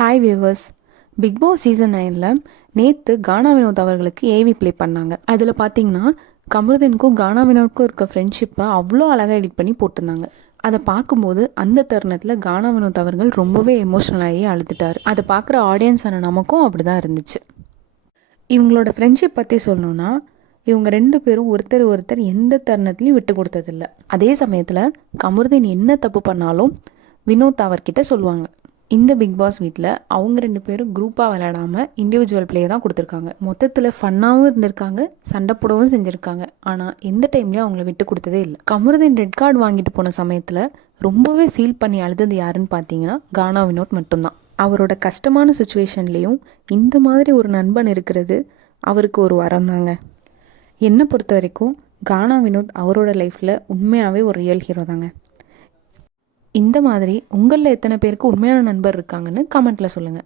Hi viewers. Bigg Boss season 9ல் நேற்று கானா வினோத் அவர்களுக்கு ஏவி ப்ளே பண்ணாங்க. அதில் பார்த்தீங்கன்னா கமருதீனுக்கும் கானா வினோத்துக்கும் இருக்க ஃப்ரெண்ட்ஷிப்பை அவ்வளோ அழகாக எடிட் பண்ணி போட்டிருந்தாங்க. அதை பார்க்கும்போது அந்த தருணத்தில் கானா வினோத் அவர்கள் ரொம்பவே எமோஷ்னல் ஆகி அழுதுட்டார். அதை பார்க்குற ஆடியன்ஸான நமக்கும் அப்படி தான் இருந்துச்சு. இவங்களோட ஃப்ரெண்ட்ஷிப் பற்றி சொல்லணுன்னா, இவங்க 2 பேரும் ஒருத்தர் எந்த தருணத்துலையும் விட்டு கொடுத்ததில்ல. அதே சமயத்தில் கமருதீன் என்ன தப்பு பண்ணாலும் வினோத் அவர்கிட்ட சொல்லுவாங்க. இந்த பிக் பாஸ் வீட்டில் அவங்க 2 பேரும் குரூப்பாக விளையாடாமல் இண்டிவிஜுவல் பிளே தான் கொடுத்துருக்காங்க. மொத்தத்தில் ஃபன்னாகவும் இருந்திருக்காங்க, சண்டை போடவும் செஞ்சுருக்காங்க. ஆனால் எந்த டைம்லையும் அவங்கள விட்டு கொடுத்ததே இல்லை. கமருதீன் ரெட் கார்டு வாங்கிட்டு போன சமயத்தில் ரொம்பவே ஃபீல் பண்ணி அழுதது யாருன்னு பார்த்தீங்கன்னா கானா வினோத் மட்டும்தான். அவரோட கஷ்டமான சுச்சுவேஷன்லேயும் இந்த மாதிரி ஒரு நண்பன் இருக்கிறது அவருக்கு ஒரு வரம் தாங்க. என்னை பொறுத்த வரைக்கும் கானா வினோத் அவரோட லைஃப்பில் உண்மையாகவே ஒரு ரியல் ஹீரோ தாங்க. இந்த மாதிரி உங்களில் எத்தனை பேருக்கு உண்மையான நண்பர் இருக்காங்கன்னு கமெண்ட்டில் சொல்லுங்கள்.